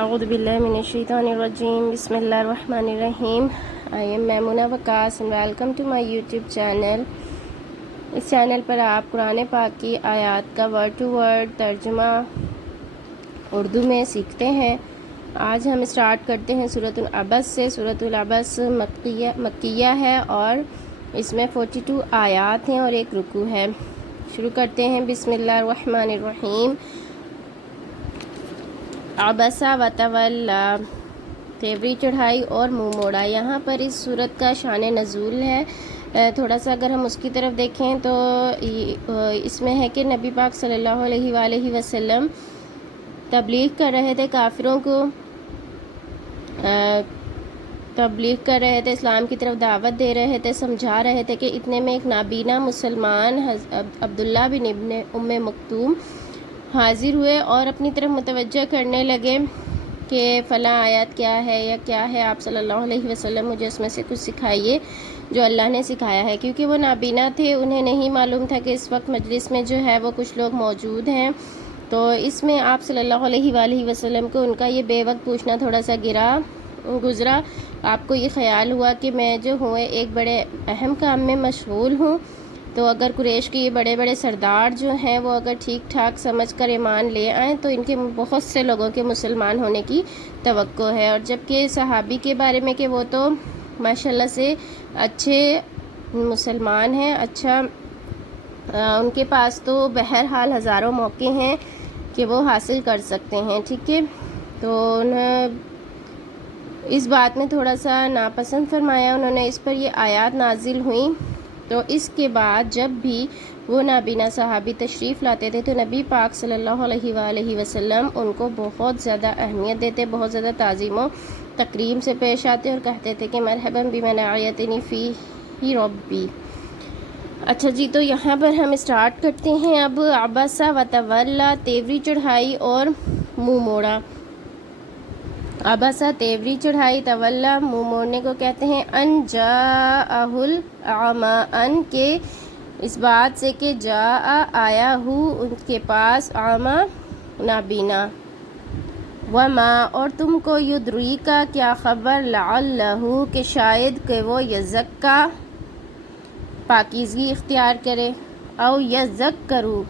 اعوذ باللہ من الشیطان الرجیم بسم اللہ الرحمن الرحیم. I am Maimoona Waqas and welcome to my YouTube channel. اس چینل پر آپ قرآن پاک کی آیات کا ورڈ ٹو ورڈ ترجمہ اردو میں سیکھتے ہیں. آج ہم اسٹارٹ کرتے ہیں سورۃ العبس سے. سورۃ العبس مکیہ ہے اور اس میں 42 آیات ہیں اور ایک رکوع ہے. شروع کرتے ہیں. بسم اللہ الرحمن الرحیم. عبسہ و تولا، تیوری چڑھائی اور منہ موڑا. یہاں پر اس صورت کا شان نزول ہے. تھوڑا سا اگر ہم اس کی طرف دیکھیں تو اس میں ہے کہ نبی پاک صلی اللہ علیہ وآلہ وسلم تبلیغ کر رہے تھے، کافروں کو تبلیغ کر رہے تھے، اسلام کی طرف دعوت دے رہے تھے، سمجھا رہے تھے کہ اتنے میں ایک نابینا مسلمان عبداللہ بن ابن ام مکتوم حاضر ہوئے اور اپنی طرف متوجہ کرنے لگے کہ فلاں آیات کیا ہے یا کیا ہے، آپ صلی اللہ علیہ وسلم مجھے اس میں سے کچھ سکھائیے جو اللہ نے سکھایا ہے. کیونکہ وہ نابینا تھے، انہیں نہیں معلوم تھا کہ اس وقت مجلس میں جو ہے وہ کچھ لوگ موجود ہیں. تو اس میں آپ صلی اللہ علیہ وآلہ وسلم کو ان کا یہ بے وقت پوچھنا تھوڑا سا گزرا. آپ کو یہ خیال ہوا کہ میں جو ہوں ایک بڑے اہم کام میں مشغول ہوں، تو اگر قریش کے یہ بڑے بڑے سردار جو ہیں وہ اگر ٹھیک ٹھاک سمجھ کر ایمان لے آئیں تو ان کے بہت سے لوگوں کے مسلمان ہونے کی توقع ہے. اور جبکہ صحابی کے بارے میں کہ وہ تو ماشاءاللہ سے اچھے مسلمان ہیں، اچھا ان کے پاس تو بہرحال ہزاروں موقع ہیں کہ وہ حاصل کر سکتے ہیں. ٹھیک ہے، تو انہیں اس بات میں تھوڑا سا ناپسند فرمایا. انہوں نے اس پر یہ آیات نازل ہوئیں. تو اس کے بعد جب بھی وہ نابینا صحابی تشریف لاتے تھے تو نبی پاک صلی اللہ علیہ وآلہ وسلم ان کو بہت زیادہ اہمیت دیتے، بہت زیادہ تعظیم و تکریم سے پیش آتے اور کہتے تھے کہ مرحبا بمن اعیتنی فیہ ربی. اچھا جی، تو یہاں پر ہم اسٹارٹ کرتے ہیں اب. عبسہ و تولا، تیوری چڑھائی اور منہ موڑا. عبسہ تیوری چڑھائی، تولا منہ موڑنے کو کہتے ہیں. ان جاءہ الاعمی، ان کے اس بات سے کہ جاء آیا ہو ان کے پاس، اعمی نابینا. وما اور تم کو، یدریکا کیا خبر، لعلہ کہ شاید کہ وہ یزکا پاکیزگی اختیار کرے، او یذکروا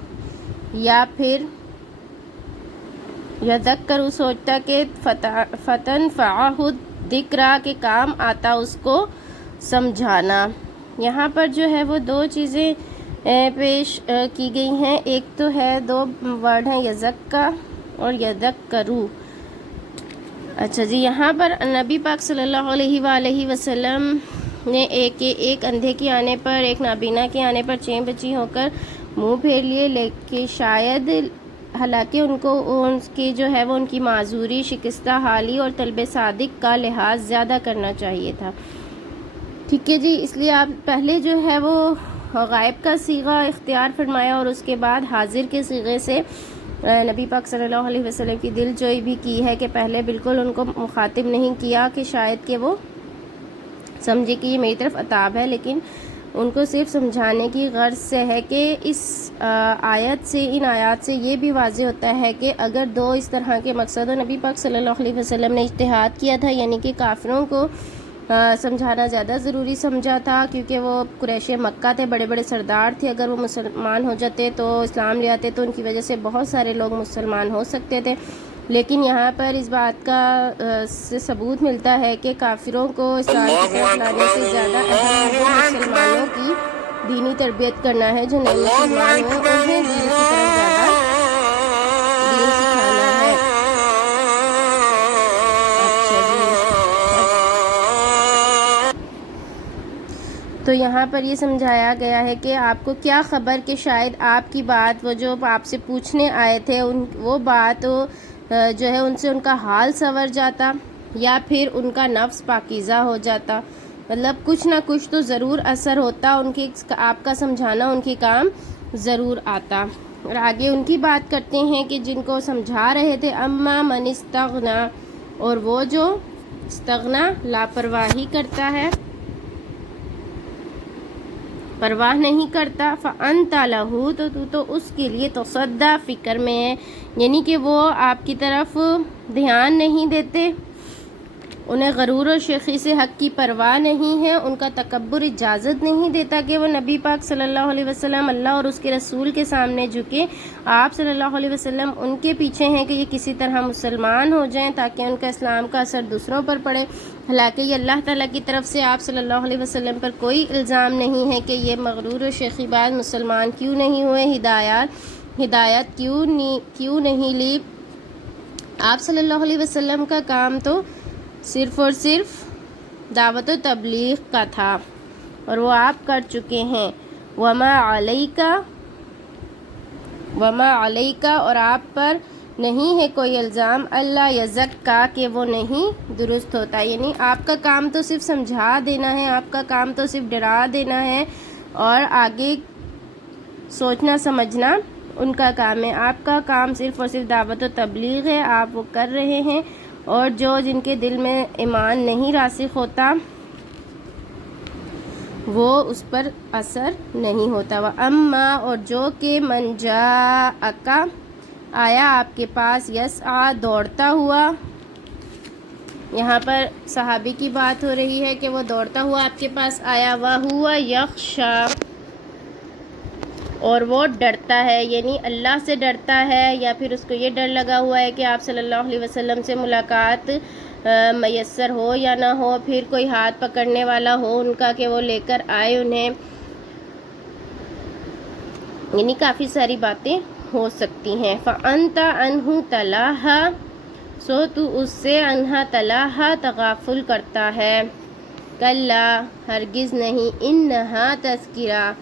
یا پھر یذکروا سوچتا کہ فتنفعہ الذکریٰ کے کام آتا اس کو سمجھانا. یہاں پر جو ہے وہ دو چیزیں پیش کی گئی ہیں. ایک تو ہے، دو ورڈ ہیں، یزکا اور یذکروا. اچھا جی، یہاں پر نبی پاک صلی اللہ علیہ وآلہ وسلم نے ایک اندھے کے آنے پر، ایک نابینا کے آنے پر چین بچی ہو کر منہ پھیر لیے، لیکن شاید حالانکہ ان کو ان کی جو ہے وہ ان کی معذوری، شکستہ حالی اور طلب صادق کا لحاظ زیادہ کرنا چاہیے تھا. ٹھیک ہے جی، اس لیے آپ پہلے جو ہے وہ غائب کا صیغہ اختیار فرمایا اور اس کے بعد حاضر کے صیغے سے نبی پاک صلی اللہ علیہ وسلم کی دل جوئی بھی کی ہے کہ پہلے بالکل ان کو مخاطب نہیں کیا کہ شاید کہ وہ سمجھے کہ یہ میری طرف عتاب ہے، لیکن ان کو صرف سمجھانے کی غرض سے ہے. کہ اس آیت سے، ان آیات سے یہ بھی واضح ہوتا ہے کہ اگر دو اس طرح کے مقصد و نبی پاک صلی اللہ علیہ وسلم نے اجتہاد کیا تھا، یعنی کہ کافروں کو سمجھانا زیادہ ضروری سمجھا تھا کیونکہ وہ قریش مکہ تھے، بڑے بڑے سردار تھے. اگر وہ مسلمان ہو جاتے تو اسلام لے آتے تو ان کی وجہ سے بہت سارے لوگ مسلمان ہو سکتے تھے. لیکن یہاں پر اس بات کا سے ثبوت ملتا ہے کہ کافروں کو اسلام کی طرف لانے سے زیادہ اہم مسلمانوں کی دینی تربیت کرنا ہے. جو نئے مسلمان ہوئے انہیں دین کی طرف زیادہ دین سکھانا ہے. اچھا جی، تو یہاں پر یہ سمجھایا گیا ہے کہ آپ کو کیا خبر کہ شاید آپ کی بات، وہ جو آپ سے پوچھنے آئے تھے وہ بات جو ہے ان سے ان کا حال سنور جاتا یا پھر ان کا نفس پاکیزہ ہو جاتا. مطلب کچھ نہ کچھ تو ضرور اثر ہوتا، ان کی آپ کا سمجھانا ان کے کام ضرور آتا. اور آگے ان کی بات کرتے ہیں کہ جن کو سمجھا رہے تھے. اما من استغنا، اور وہ جو استغنا لاپرواہی کرتا ہے، پرواہ نہیں کرتا، فأنت لہ تو اس کے لیے تصدی فکر میں ہے، یعنی کہ وہ آپ کی طرف دھیان نہیں دیتے، انہیں غرور و شیخی سے حق کی پرواہ نہیں ہے، ان کا تکبر اجازت نہیں دیتا کہ وہ نبی پاک صلی اللہ علیہ وسلم اللہ اور اس کے رسول کے سامنے جھکے۔ آپ صلی اللہ علیہ وسلم ان کے پیچھے ہیں کہ یہ کسی طرح مسلمان ہو جائیں تاکہ ان کا اسلام کا اثر دوسروں پر پڑے، حالانکہ یہ اللہ تعالیٰ کی طرف سے آپ صلی اللہ علیہ وسلم پر کوئی الزام نہیں ہے کہ یہ مغرور و شیخی باز مسلمان کیوں نہیں ہوئے، ہدایت کیوں نہیں لی۔ آپ صلی اللہ علیہ وسلم کا کام تو صرف اور صرف دعوت و تبلیغ کا تھا اور وہ آپ کر چکے ہیں۔ وما علیکا اور آپ پر نہیں ہے کوئی الزام، اللہ یزکا کہ وہ نہیں درست ہوتا، یعنی آپ کا کام تو صرف سمجھا دینا ہے، آپ کا کام تو صرف ڈرا دینا ہے اور آگے سوچنا سمجھنا ان کا کام ہے۔ آپ کا کام صرف اور صرف دعوت و تبلیغ ہے، آپ وہ کر رہے ہیں، اور جن کے دل میں ایمان نہیں راسخ ہوتا وہ اس پر اثر نہیں ہوتا۔ وَأَمَّا اور جو کہ من جاءک آیا آپ کے پاس، یسعی دوڑتا ہوا، یہاں پر صحابی کی بات ہو رہی ہے کہ وہ دوڑتا ہوا آپ کے پاس آیا، وَهُوَ يَخْشَىٰ اور وہ ڈرتا ہے، یعنی اللہ سے ڈرتا ہے، یا پھر اس کو یہ ڈر لگا ہوا ہے کہ آپ صلی اللہ علیہ وسلم سے ملاقات میسر ہو یا نہ ہو، پھر کوئی ہاتھ پکڑنے والا ہو ان کا کہ وہ لے کر آئے انہیں، یعنی کافی ساری باتیں ہو سکتی ہیں۔ فَأَنْتَ عَنْهُ تَلَاهَا سو تو اس سے انہا تلاہا تغافل کرتا ہے، کلا ہرگز نہیں، انہا تذکرہ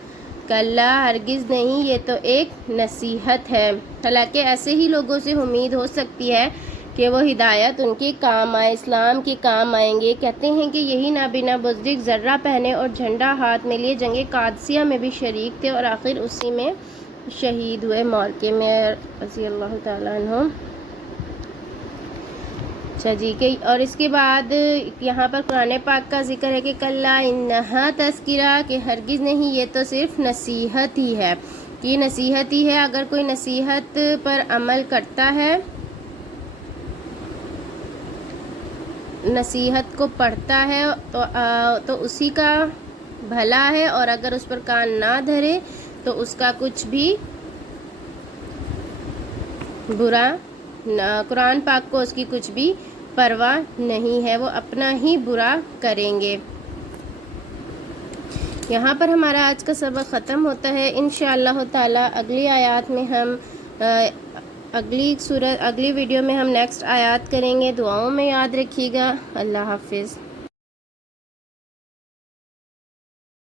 کلا ہرگز نہیں، یہ تو ایک نصیحت ہے، حالانکہ ایسے ہی لوگوں سے امید ہو سکتی ہے کہ وہ ہدایت ان کے کام آئے، اسلام کے کام آئیں گے۔ کہتے ہیں کہ یہی نابینا بزدل ذرہ پہنے اور جھنڈا ہاتھ میں لیے جنگ قادسیہ میں بھی شریک تھے اور آخر اسی میں شہید ہوئے معرکے میں، رضی اللہ تعالیٰ عنہ۔ اچھا جی، اور اس کے بعد یہاں پر قرآن پاک کا ذکر ہے کہ کلا انہا تذکرہ کہ ہرگز نہیں، یہ تو صرف نصیحت ہی ہے، یہ نصیحت ہی ہے۔ اگر کوئی نصیحت پر عمل کرتا ہے، نصیحت کو پڑھتا ہے تو اسی کا بھلا ہے، اور اگر اس پر کان نہ دھرے تو اس کا کچھ بھی برا، قرآن پاک کو اس کی کچھ بھی پرواہ نہیں ہے، وہ اپنا ہی برا کریں گے۔ یہاں پر ہمارا آج کا سبق ختم ہوتا ہے، انشاءاللہ تعالی اگلی آیات میں ہم اگلی ویڈیو میں ہم نیکسٹ آیات کریں گے۔ دعاؤں میں یاد رکھیے گا۔ اللہ حافظ۔